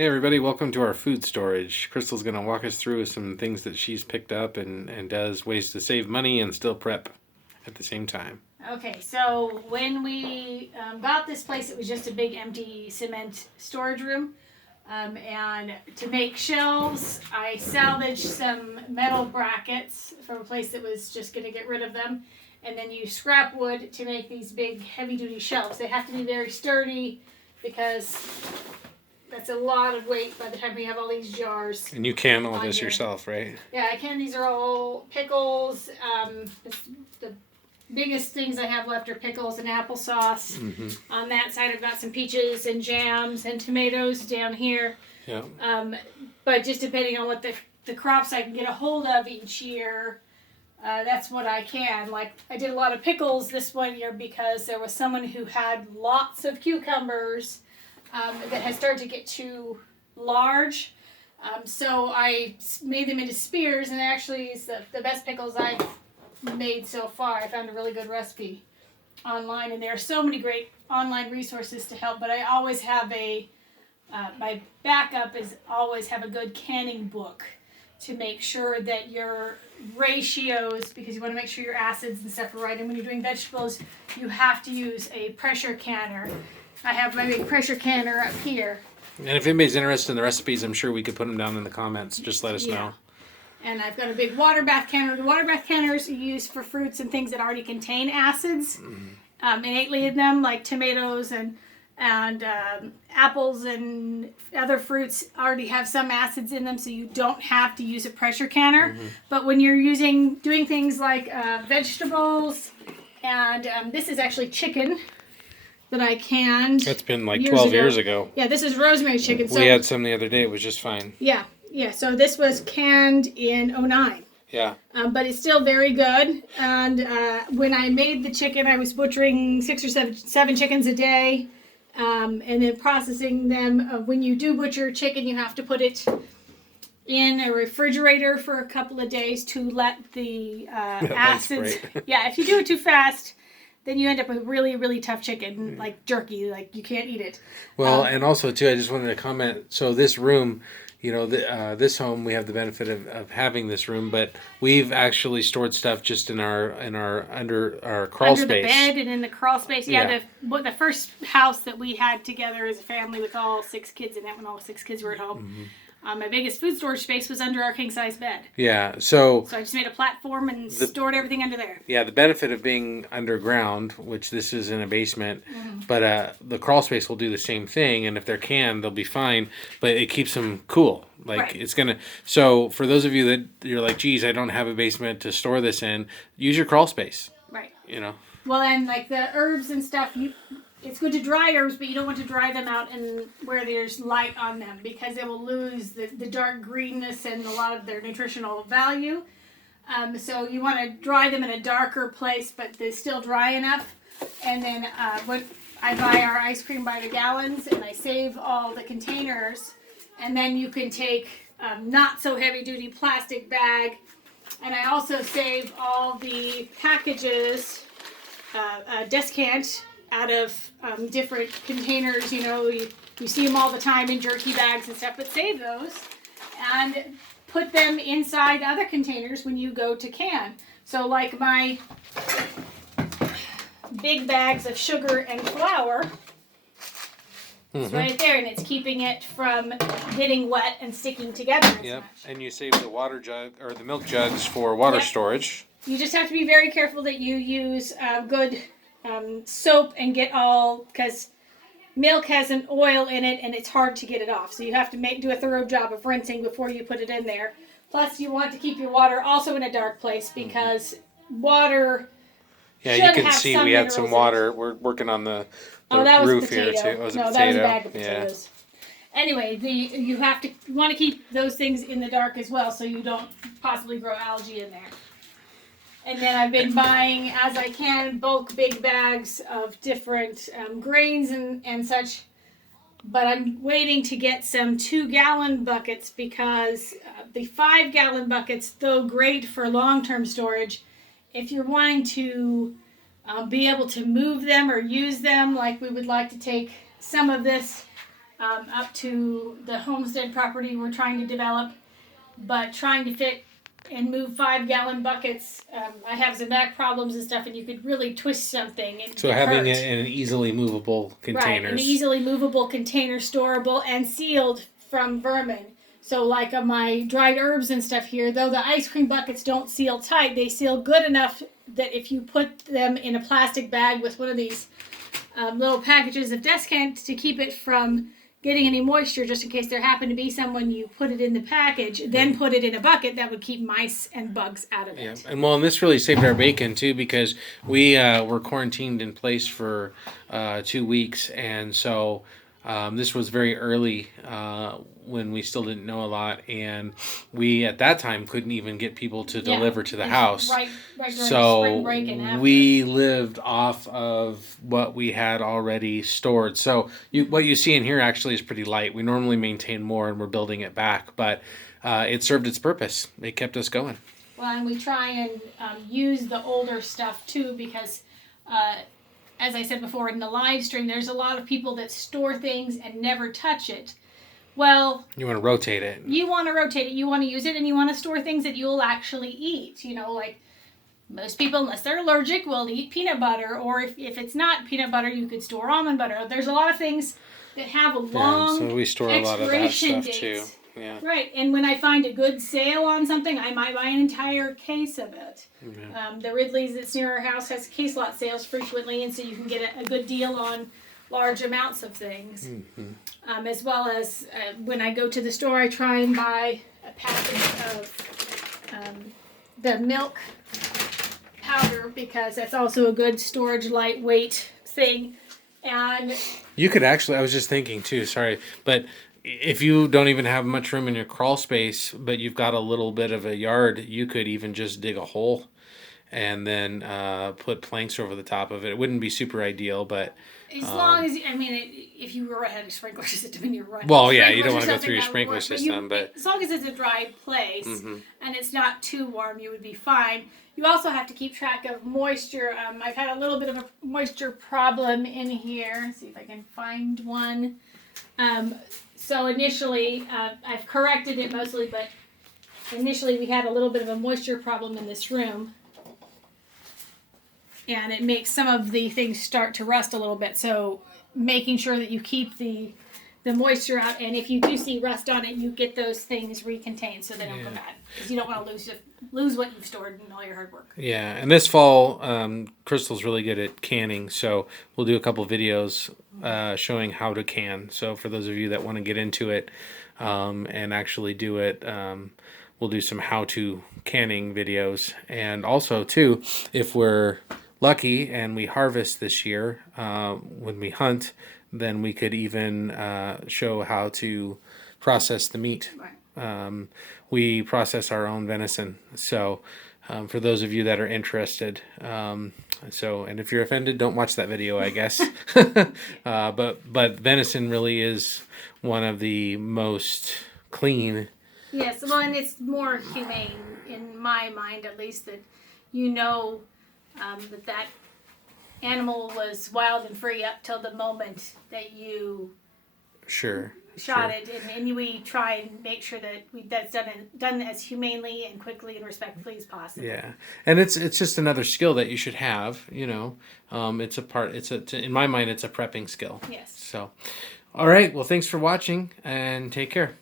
Hey everybody, welcome to our food storage. Crystal's going to walk us through some things that she's picked up and does ways to save money and still prep at the same time. Okay, so when we got this place, it was just a big empty cement storage room. And to make shelves, I salvaged some metal brackets from a place that was just going to get rid of them. And then use scrap wood to make these big heavy duty shelves. They have to be very sturdy because that's a lot of weight by the time we have all these jars. And you can all this here. Yourself, right? Yeah, I can. These are all pickles. The biggest things I have left are pickles and applesauce. Mm-hmm. On that side, I've got some peaches and jams and tomatoes down here. Yeah. But just depending on what the crops I can get a hold of each year, that's what I can. Like, I did a lot of pickles this one year because there was someone who had lots of cucumbers that had started to get too large. So I made them into spears, and actually it's the best pickles I've made so far. I found a really good recipe online, and there are so many great online resources to help, but I always have my backup is always have a good canning book to make sure that your ratios, because you want to make sure your acids and stuff are right, and when you're doing vegetables, you have to use a pressure canner. I have my big pressure canner up here. And if anybody's interested in the recipes, I'm sure we could put them down in the comments. Just let us know. And I've got a big water bath canner. The water bath canners are used for fruits and things that already contain acids innately in them, like tomatoes and apples and other fruits already have some acids in them, so you don't have to use a pressure canner. Mm-hmm. But when you're doing things like vegetables, and this is actually chicken that I canned. That's been like 12 years ago. Yeah, this is rosemary chicken. We had some the other day. It was just fine. Yeah. So this was canned in 2009. Yeah. But it's still very good. And when I made the chicken, I was butchering 6 or 7 chickens a day, and then processing them. When you do butcher chicken, you have to put it in a refrigerator for a couple of days to let the acids. Yeah, if you do it too fast, then you end up with really, really tough chicken, like jerky, like you can't eat it. Well, and also, too, I just wanted to comment. So this room, this home, we have the benefit of having this room, but we've actually stored stuff just in our under our crawl space. Under the bed and in the crawl space. Yeah. The first house that we had together as a family with all 6 kids in it, when all 6 kids were at home. Mm-hmm. My biggest food storage space was under our king-size bed. Yeah, so I just made a platform and stored everything under there. Yeah, the benefit of being underground, which this is in a basement, but the crawl space will do the same thing, and if they're canned, they'll be fine, but it keeps them cool. Like, It's going to... So, for those of you that you're like, geez, I don't have a basement to store this in, use your crawl space. Right. Well, and like the herbs and stuff, it's good to dry herbs, but you don't want to dry them out in where there's light on them because they will lose the dark greenness and a lot of their nutritional value. So you want to dry them in a darker place, but they're still dry enough. And then when I buy our ice cream by the gallons, and I save all the containers, and then you can take not so heavy duty plastic bag, and I also save all the packages, descant, out of different containers. You see them all the time in jerky bags and stuff, but save those and put them inside other containers when you go to can. So like my big bags of sugar and flour, it's right there, and it's keeping it from getting wet and sticking together as much. And you save the water jug or the milk jugs for water storage. You just have to be very careful that you use good soap and get all, because milk has an oil in it and it's hard to get it off. So you have to do a thorough job of rinsing before you put it in there. Plus you want to keep your water also in a dark place because water you can see we had some water. We're working on the roof here too. That was a bag of potatoes. Anyway, you want to keep those things in the dark as well so you don't possibly grow algae in there. And then I've been buying, as I can, bulk big bags of different grains and such. But I'm waiting to get some 2-gallon buckets because the 5-gallon buckets, though great for long-term storage, if you're wanting to be able to move them or use them, like we would like to take some of this up to the homestead property we're trying to develop, but trying to fit and move 5-gallon buckets. I have some back problems and stuff, and you could really twist something and So get having hurt. an easily movable containers. Right, an easily movable container, storable and sealed from vermin. So like my dried herbs and stuff here, though the ice cream buckets don't seal tight, they seal good enough that if you put them in a plastic bag with one of these little packages of Descant to keep it from getting any moisture, just in case there happened to be someone, you put it in the package, then put it in a bucket, that would keep mice and bugs out of it. Yeah, and this really saved our bacon too, because we were quarantined in place for 2 weeks, and so this was very early when we still didn't know a lot, and we at that time couldn't even get people to deliver to the house. Right during So spring break and after. we lived off of what we had already stored. So what you see in here actually is pretty light. We normally maintain more, and we're building it back, but it served its purpose. It kept us going. Well, and we try and use the older stuff too, because as I said before in the live stream, there's a lot of people that store things and never touch it. Well, you want to rotate it. You want to rotate it. You want to use it, and you want to store things that you'll actually eat. You know, like most people, unless they're allergic, will eat peanut butter. Or if it's not peanut butter, you could store almond butter. There's a lot of things that have a long so we store a lot of that stuff dates. too. Yeah. Right, and when I find a good sale on something, I might buy an entire case of it. Yeah. The Ridley's that's near our house has case lot sales frequently, and so you can get a good deal on large amounts of things. Mm-hmm. As well as when I go to the store, I try and buy a package of the milk powder, because that's also a good storage lightweight thing. And you could actually, I was just thinking too, sorry, but if you don't even have much room in your crawl space, but you've got a little bit of a yard, you could even just dig a hole and then put planks over the top of it. It wouldn't be super ideal, but as long as, if you had a sprinkler system in your run. Well, yeah, you don't want to go through your sprinkler system, but as long as it's a dry place and it's not too warm, you would be fine. You also have to keep track of moisture. I've had a little bit of a moisture problem in here. Let's see if I can find one. So initially, I've corrected it mostly, but initially we had a little bit of a moisture problem in this room. And it makes some of the things start to rust a little bit. So making sure that you keep the moisture out, and if you do see rust on it, you get those things recontained so they don't go bad. Because you don't want to lose what you've stored and all your hard work. Yeah, and this fall, Crystal's really good at canning, so we'll do a couple videos showing how to can. So for those of you that want to get into it and actually do it, we'll do some how-to canning videos. And also, too, if we're lucky and we harvest this year, when we hunt, then we could even show how to process the meat. Right. We process our own venison, so for those of you that are interested, and if you're offended, don't watch that video, I guess. But venison really is one of the most clean. Yes, well, and it's more humane in my mind, at least, that that animal was wild and free up till the moment that you shot it, and we try and make sure that that's done as humanely and quickly and respectfully as possible. Yeah, and it's just another skill that you should have. It's in my mind, it's a prepping skill. Yes. So, all right. Well, thanks for watching, and take care.